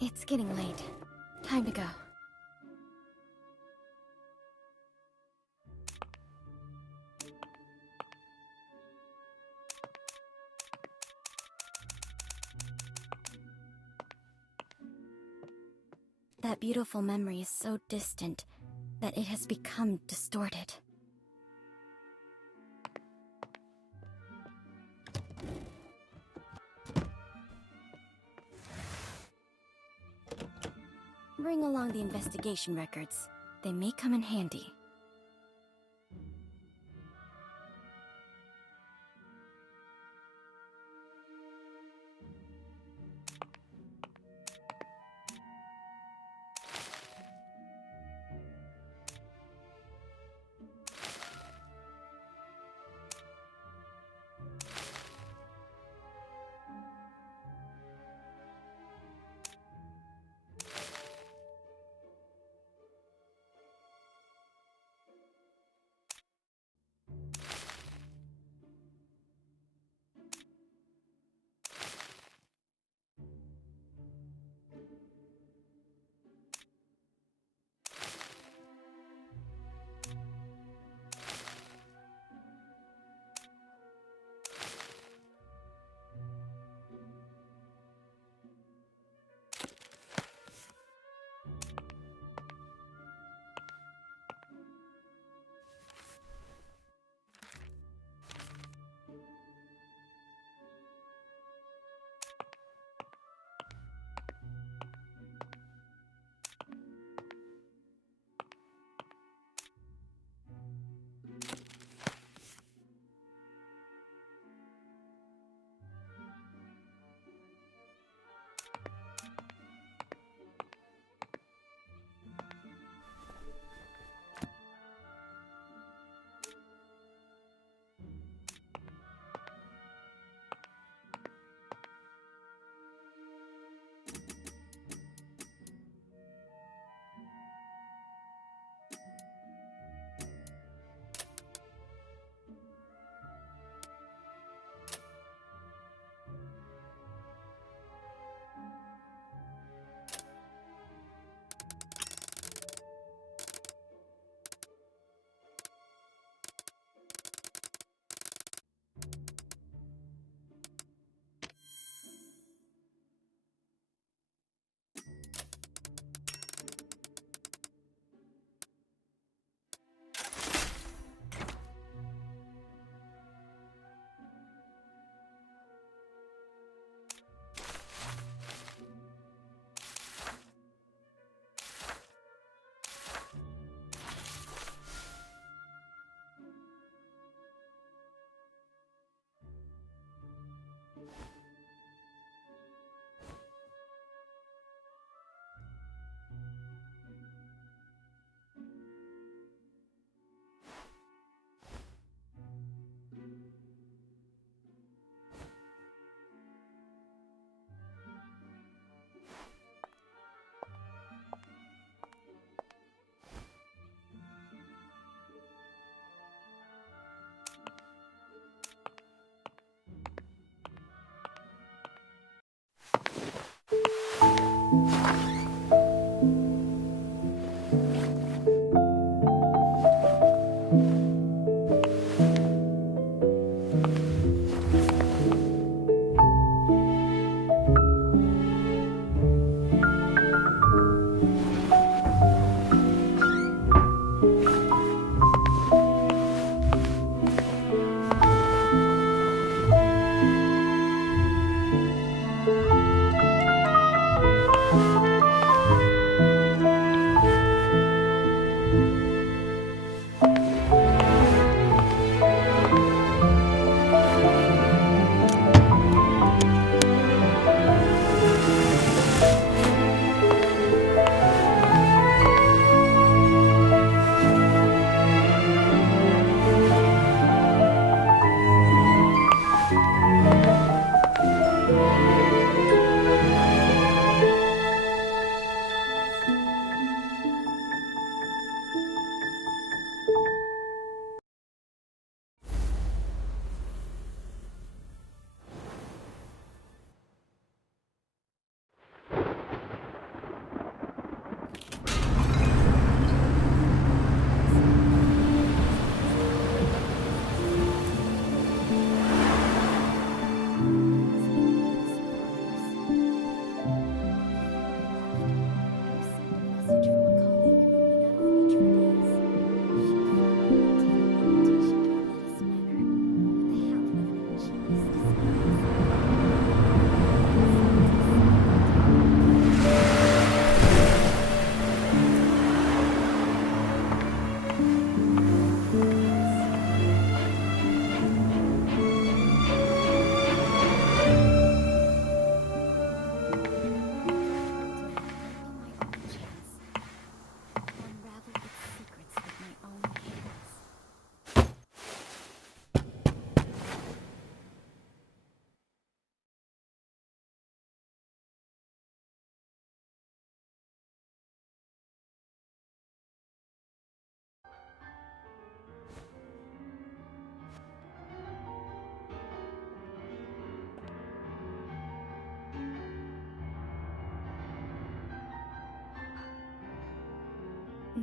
It's getting late. Time to go. That beautiful memory is so distant that it has become distorted. Bring along the investigation records. They may come in handy.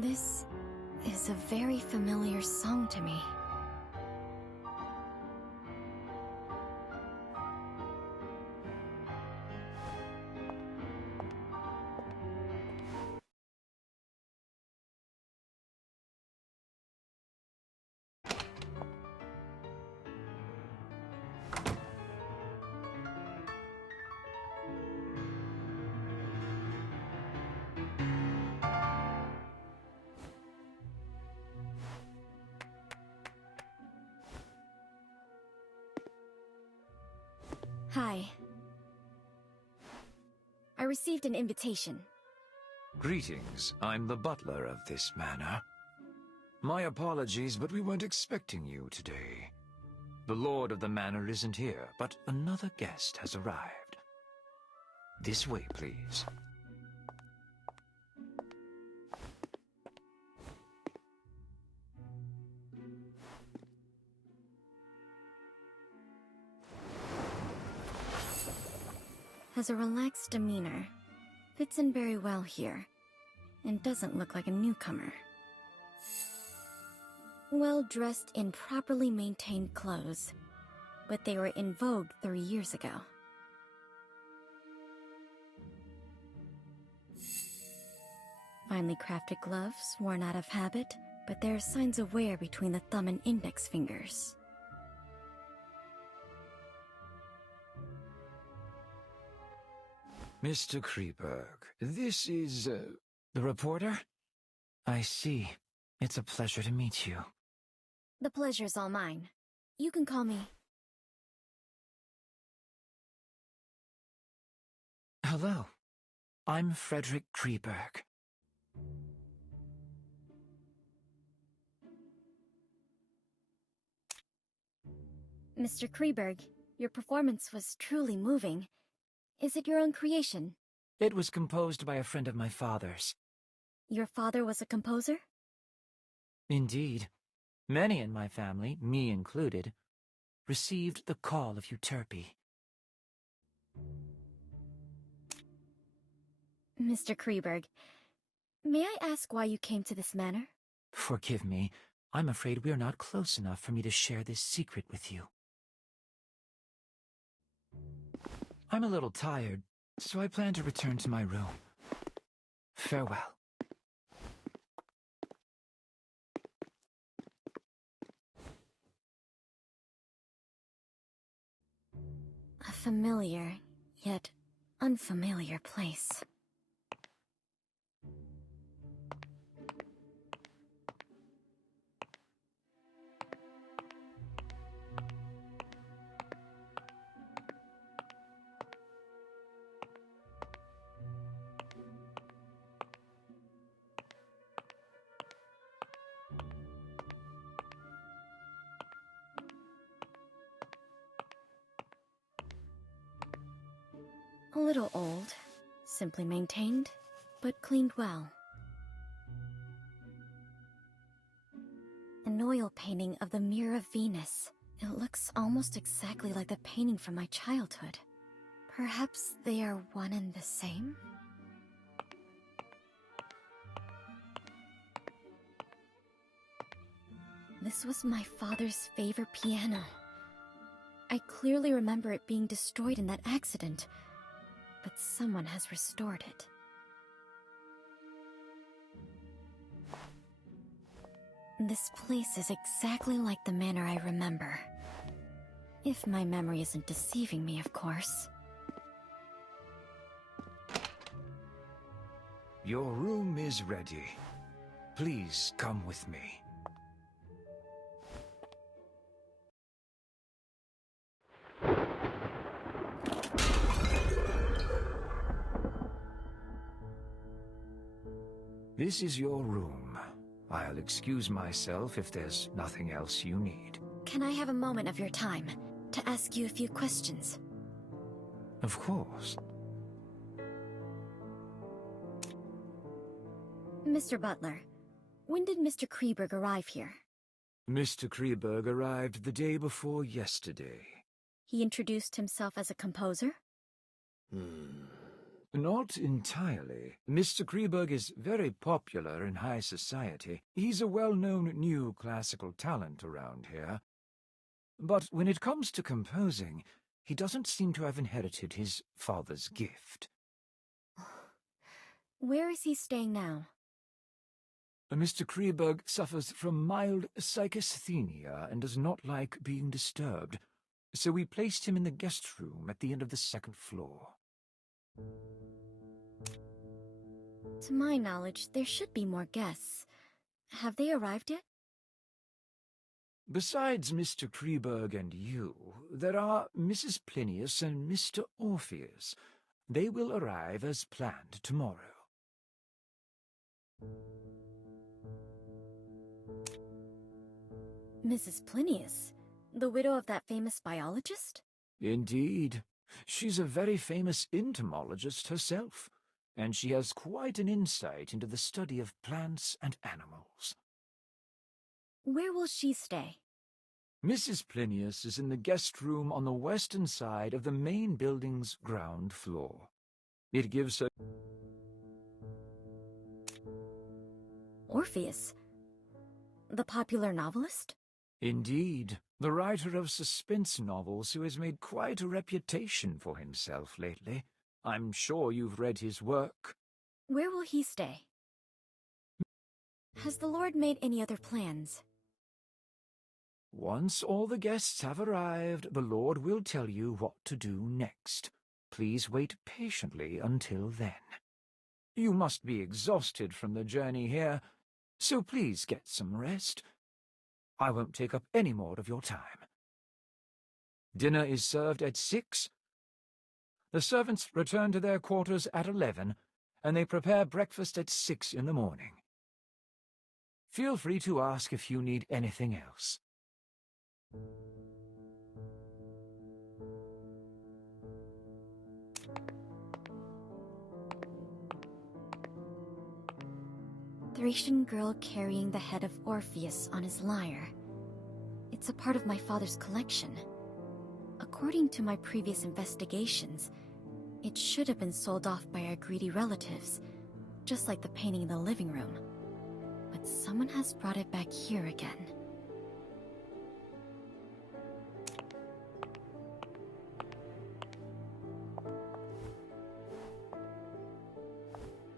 This is a very familiar song to me. Hi. I received an invitation. Greetings. I'm the butler of this manor. My apologies, but we weren't expecting you today. The lord of the manor isn't here, but another guest has arrived. This way, please. Has a relaxed demeanor. Fits in very well here, and doesn't look like a newcomer. Well dressed in properly maintained clothes, but they were in vogue 3 years ago. Finely crafted gloves, worn out of habit, but there are signs of wear between the thumb and index fingers. Mr. Kreberg, this is, the reporter? I see. It's a pleasure to meet you. The pleasure's all mine. You can call me... Hello. I'm Frederick Kreberg. Mr. Kreberg, your performance was truly moving. Is it your own creation? It was composed by a friend of my father's. Your father was a composer? Indeed. Many in my family, me included, received the call of Euterpe. Mr. Kreberg, may I ask why you came to this manor? Forgive me. I'm afraid we're not close enough for me to share this secret with you. I'm a little tired, so I plan to return to my room. Farewell. A familiar, yet unfamiliar place. A little old, simply maintained, but cleaned well. An oil painting of the Mirror of Venus. It looks almost exactly like the painting from my childhood. Perhaps they are one and the same? This was my father's favorite piano. I clearly remember it being destroyed in that accident, but someone has restored it. This place is exactly like the manor I remember. If my memory isn't deceiving me, of course. Your room is ready. Please come with me. This is your room. I'll excuse myself if there's nothing else you need. Can I have a moment of your time to ask you a few questions? Of course. Mr. Butler, when did Mr. Kreberg arrive here? Mr. Kreberg arrived the day before yesterday. He introduced himself as a composer? Not entirely. Mr. Kreberg is very popular in high society. He's a well-known new classical talent around here. But when it comes to composing, he doesn't seem to have inherited his father's gift. Where is he staying now? Mr. Kreberg suffers from mild psychasthenia and does not like being disturbed, so we placed him in the guest room at the end of the second floor. To my knowledge, there should be more guests. Have they arrived yet? Besides Mr. Kreberg and you, there are Mrs. Plinius and Mr. Orpheus. They will arrive as planned tomorrow. Mrs. Plinius, the widow of that famous biologist? Indeed. She's a very famous entomologist herself, and she has quite an insight into the study of plants and animals. Where will she stay? Mrs. Plinius is in the guest room on the western side of the main building's ground floor. It gives her... Orpheus? The popular novelist? Indeed, the writer of suspense novels who has made quite a reputation for himself lately. I'm sure you've read his work. Where will he stay? Has the Lord made any other plans? Once all the guests have arrived, the Lord will tell you what to do next. Please wait patiently until then. You must be exhausted from the journey here, so please get some rest. I won't take up any more of your time. Dinner is served at 6. The servants return to their quarters at 11, and they prepare breakfast at 6 in the morning. Feel free to ask if you need anything else. Thracian girl carrying the head of Orpheus on his lyre. It's a part of my father's collection. According to my previous investigations, it should have been sold off by our greedy relatives, just like the painting in the living room. But someone has brought it back here again.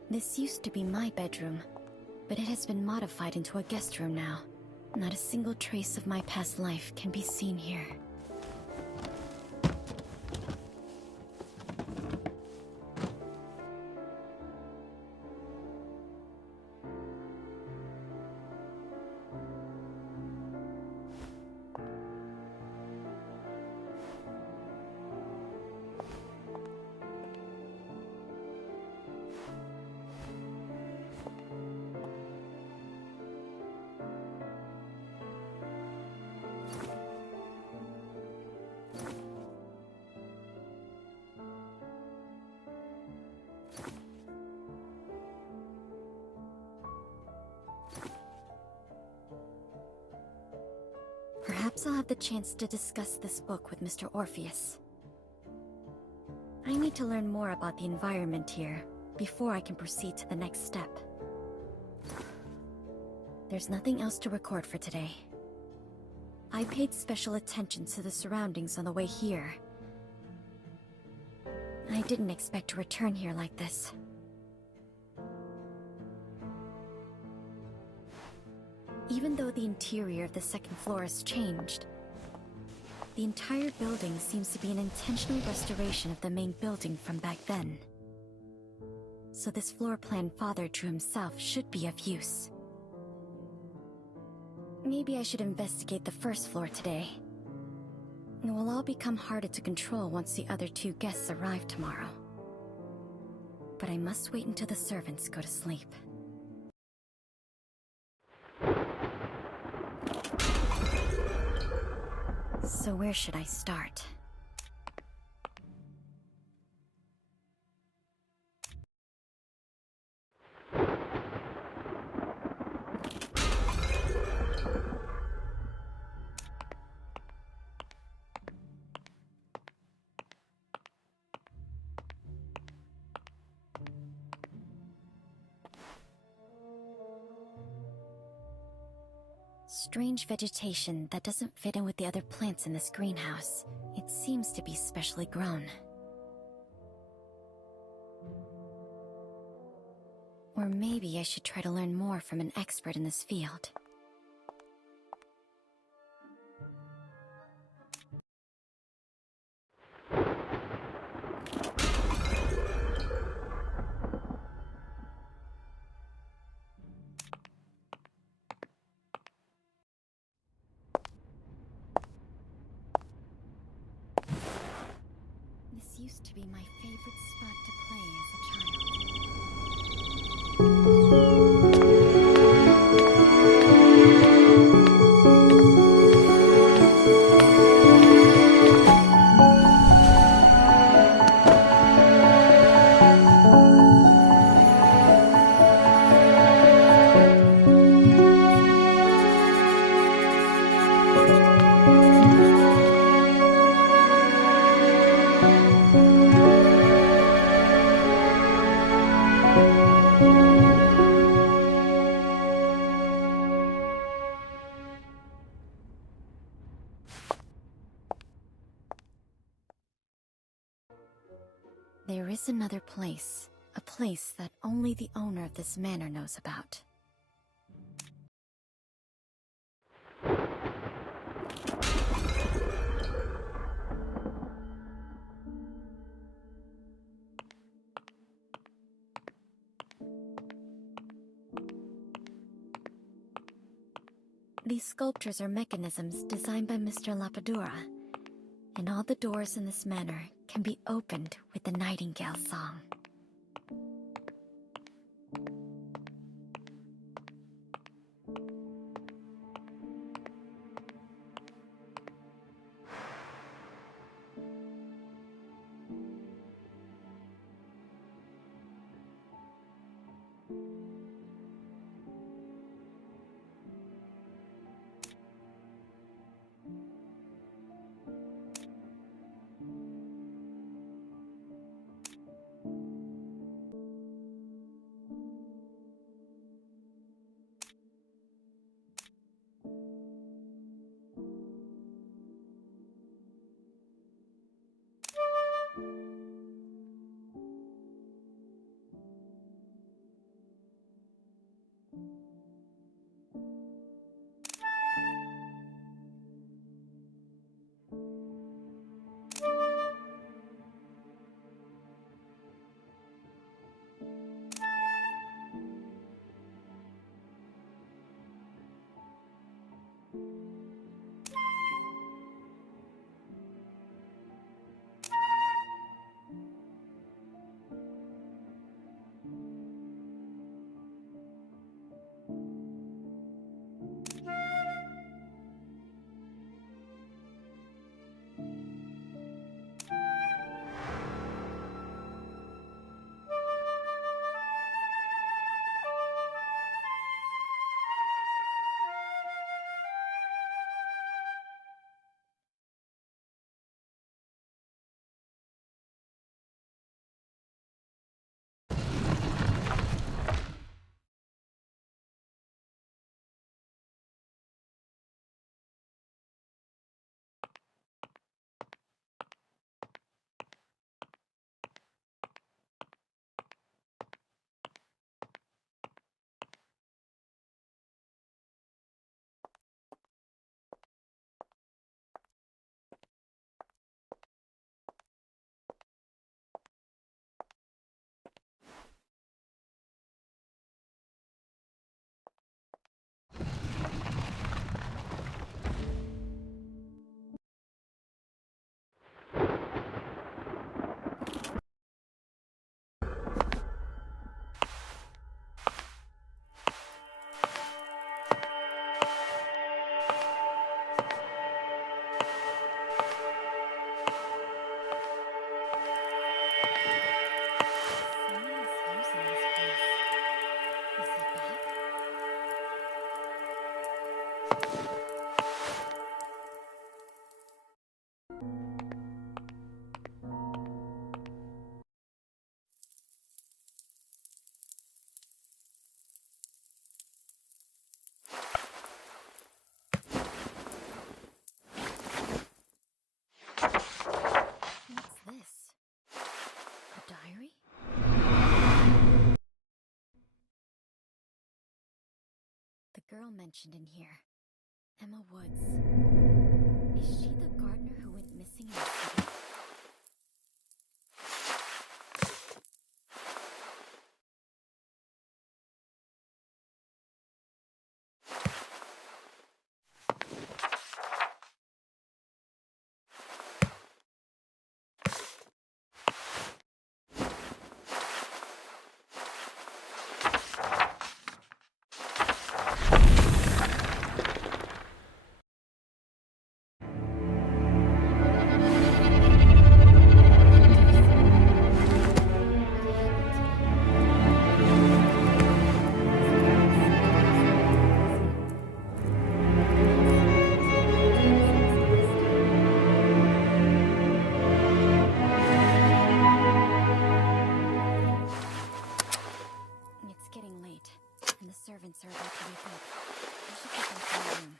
This used to be my bedroom, but it has been modified into a guest room now. Not a single trace of my past life can be seen here. Perhaps I'll have the chance to discuss this book with Mr. Orpheus. I need to learn more about the environment here before I can proceed to the next step. There's nothing else to record for today. I paid special attention to the surroundings on the way here. I didn't expect to return here like this. Even though the interior of the second floor has changed, the entire building seems to be an intentional restoration of the main building from back then. So this floor plan Father drew himself should be of use. Maybe I should investigate the first floor today. It will all become harder to control once the other two guests arrive tomorrow. But I must wait until the servants go to sleep. So where should I start? Strange vegetation that doesn't fit in with the other plants in this greenhouse. It seems to be specially grown. Or maybe I should try to learn more from an expert in this field. This used to be my favorite spot to play as a There is another place. A place that only the owner of this manor knows about. These sculptures are mechanisms designed by Mr. Lapadura, and all the doors in this manor can be opened with the nightingale song. girl mentioned in here. Emma Woods. Is she the gardener who went missing in the city? It's getting late, and the servants are about to wake up. I should get back to my room.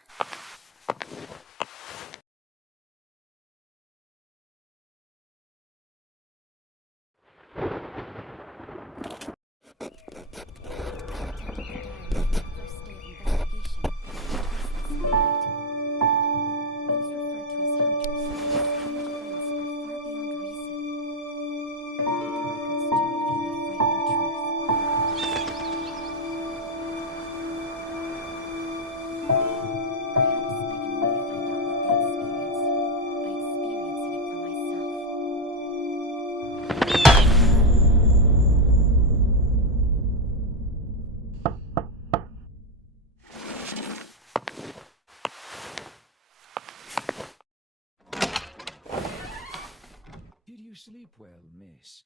Did you sleep well, miss?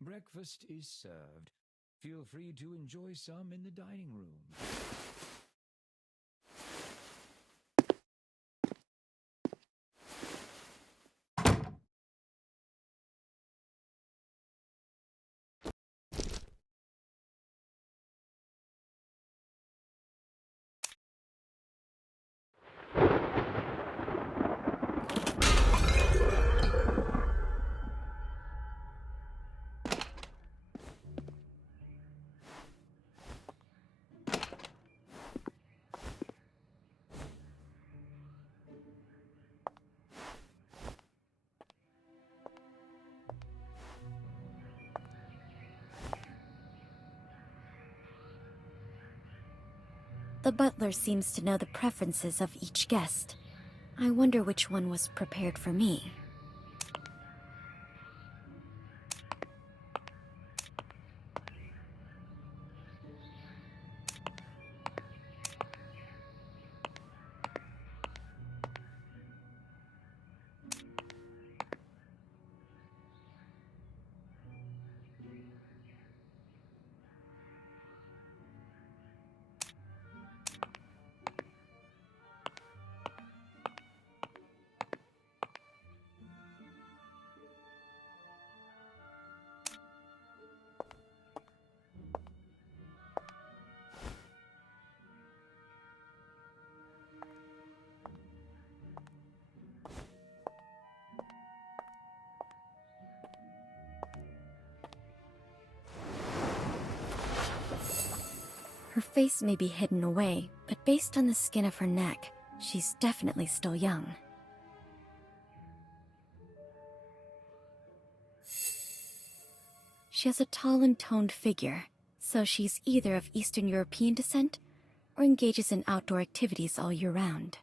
Breakfast is served. Feel free to enjoy some in the dining room. The butler seems to know the preferences of each guest. I wonder which one was prepared for me. Her face may be hidden away, but based on the skin of her neck, she's definitely still young. She has a tall and toned figure, so she's either of Eastern European descent or engages in outdoor activities all year round.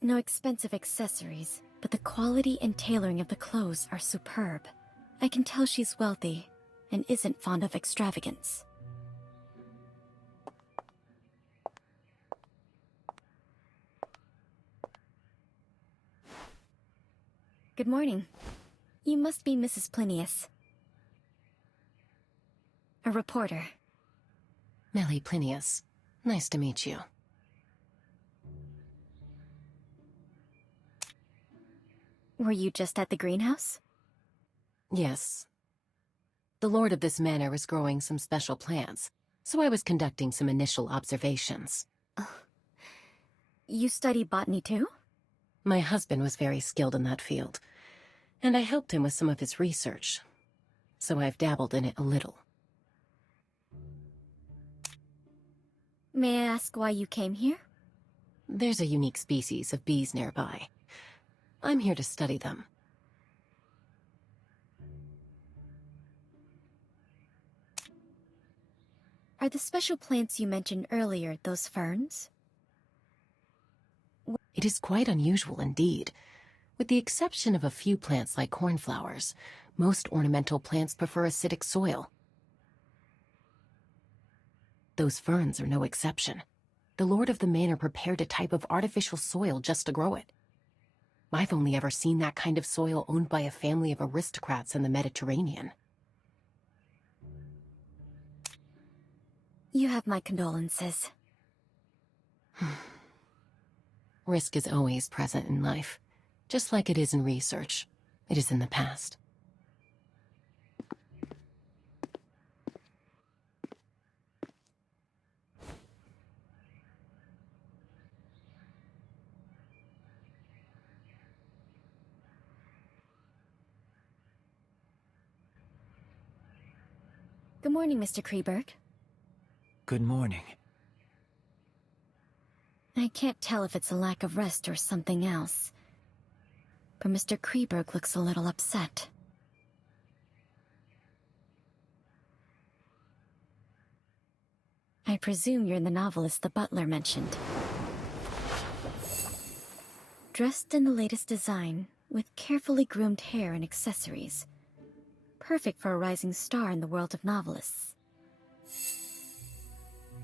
No expensive accessories, but the quality and tailoring of the clothes are superb. I can tell she's wealthy and isn't fond of extravagance. Good morning. You must be Mrs. Plinius. A reporter. Millie Plinius. Nice to meet you. Were you just at the greenhouse? Yes. The lord of this manor is growing some special plants, so I was conducting some initial observations. You study botany too? My husband was very skilled in that field, and I helped him with some of his research. so I've dabbled in it a little. May I ask why you came here? There's a unique species of bees nearby. I'm here to study them. Are the special plants you mentioned earlier those ferns? It is quite unusual indeed. With the exception of a few plants like cornflowers, most ornamental plants prefer acidic soil. Those ferns are no exception. The Lord of the Manor prepared a type of artificial soil just to grow it. I've only ever seen that kind of soil owned by a family of aristocrats in the Mediterranean. You have my condolences. Risk is always present in life. Just like it is in research, it is in the past. Good morning, Mr. Kreberg. Good morning. I can't tell if it's a lack of rest or something else, but Mr. Kreberg looks a little upset. I presume you're the novelist the butler mentioned. Dressed in the latest design, with carefully groomed hair and accessories. Perfect for a rising star in the world of novelists.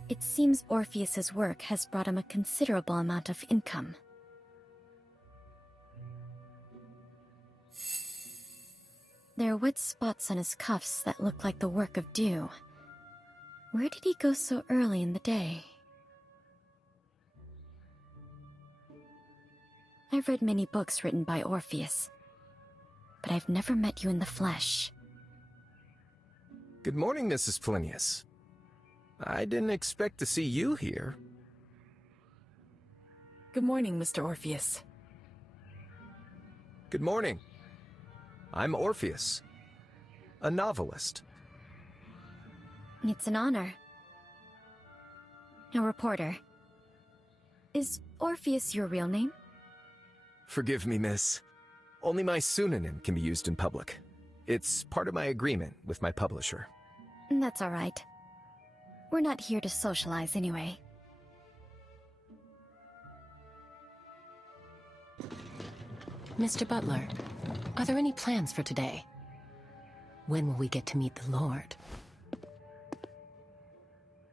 It seems Orpheus's work has brought him a considerable amount of income. There are wet spots on his cuffs that look like the work of dew. Where did he go so early in the day? I've read many books written by Orpheus, but I've never met you in the flesh. Good morning, Mrs. Plinius. I didn't expect to see you here. Good morning, Mr. Orpheus. Good morning. I'm Orpheus, a novelist. It's an honor. A reporter. Is Orpheus your real name? Forgive me, miss. Only my pseudonym can be used in public. It's part of my agreement with my publisher. That's all right. We're not here to socialize anyway. Mr. Butler, are there any plans for today? When will we get to meet the Lord?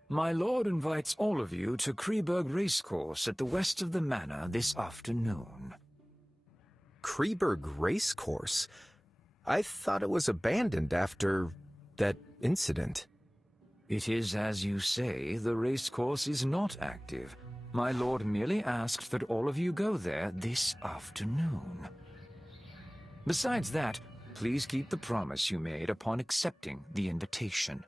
My lord invites all of you to Kreberg Racecourse at the west of the manor this afternoon. Kreberg Racecourse? I thought it was abandoned after that incident. It is as you say, the racecourse is not active. My lord merely asked that all of you go there this afternoon. Besides that, please keep the promise you made upon accepting the invitation.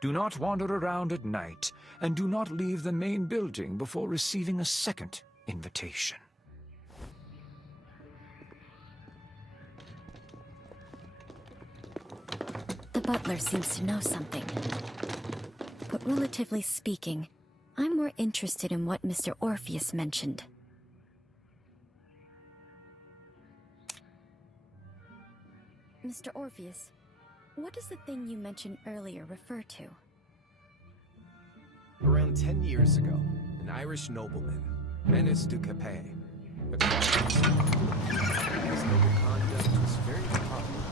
Do not wander around at night, and do not leave the main building before receiving a second invitation. The butler seems to know something. But relatively speaking, I'm more interested in what Mr. Orpheus mentioned. Mr. Orpheus, what does the thing you mentioned earlier refer to? Around 10 years ago, an Irish nobleman, Menace du Capet, acquired his noble conduct was very popular.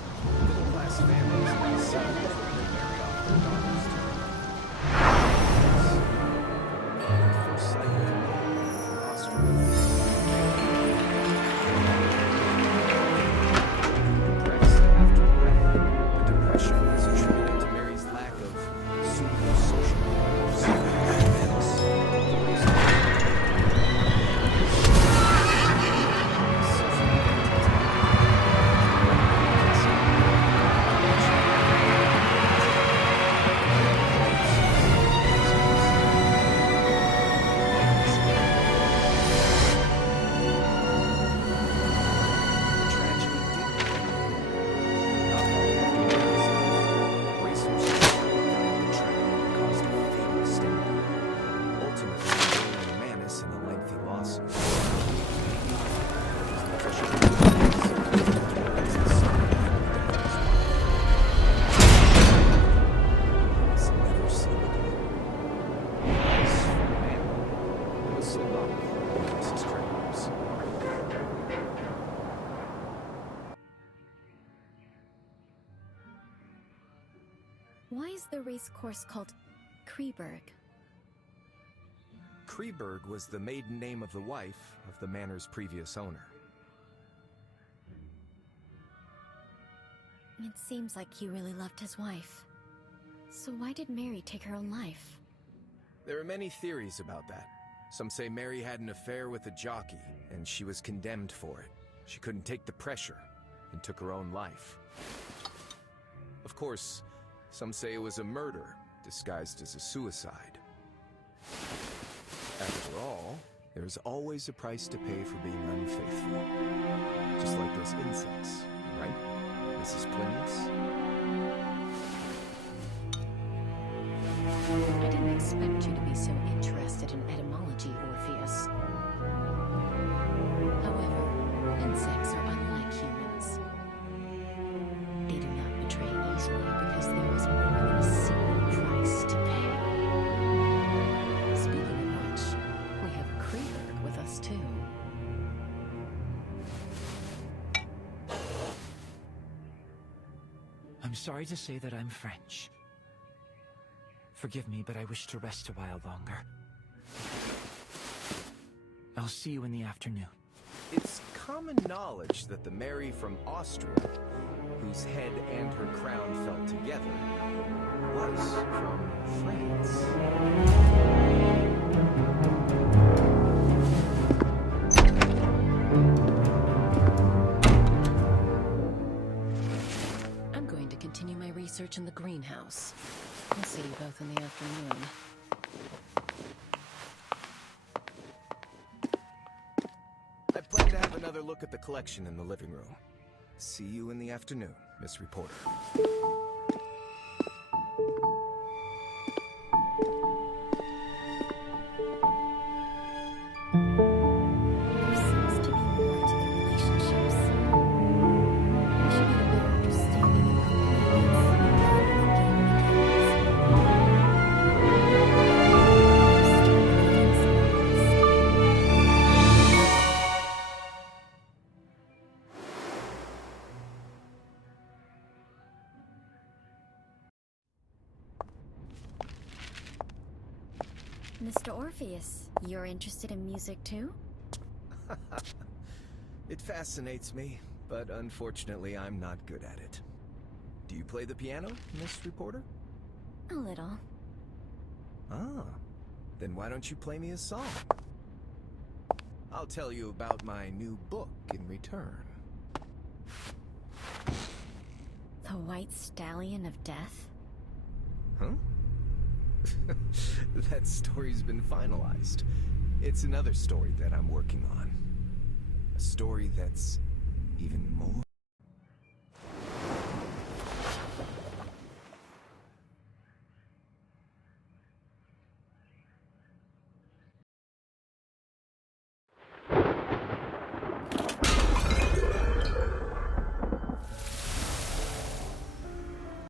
Middle-class families in the city would marry off their daughters to him. At first sight of the nobleman from Austria. Depressed after the wedding, the depression was attributed to Mary's lack of suitable social partners. Menace, the reason the race course called Kreberg? Kreberg was the maiden name of the wife of the manor's previous owner. It seems like he really loved his wife. So why did Mary take her own life? There are many theories about that. Some say Mary had an affair with a jockey, and she was condemned for it. She couldn't take the pressure, and took her own life. Of course, some say it was a murder, disguised as a suicide. After all, there's always a price to pay for being unfaithful. Just like those insects, right, Mrs. Plinius? I didn't expect you to be so interested in etymology, Orpheus. However, insects are unlike humans. They do not betray easily because there is more than a single price to pay. Speaking of which, we have Kreberg with us too. I'm sorry to say that I'm French. Forgive me, but I wish to rest a while longer. I'll see you in the afternoon. It's common knowledge that the Mary from Austria, whose head and her crown fell together, was from France. I'm going to continue my research in the greenhouse. I'll see you both in the afternoon. I plan to have another look at the collection in the living room. See you in the afternoon, Miss Reporter. There seems to be more to their relationships. I should get a better understanding of how Mary thinks before the game begins. Mr. Orpheus, you're interested in music too? It fascinates me, but unfortunately I'm not good at it. Do you play the piano, Miss Reporter? A little. Ah, then why don't you play me a song? I'll tell you about my new book in return. The White Stallion of Death? Huh? That story's been finalized. It's another story that I'm working on. A story that's even more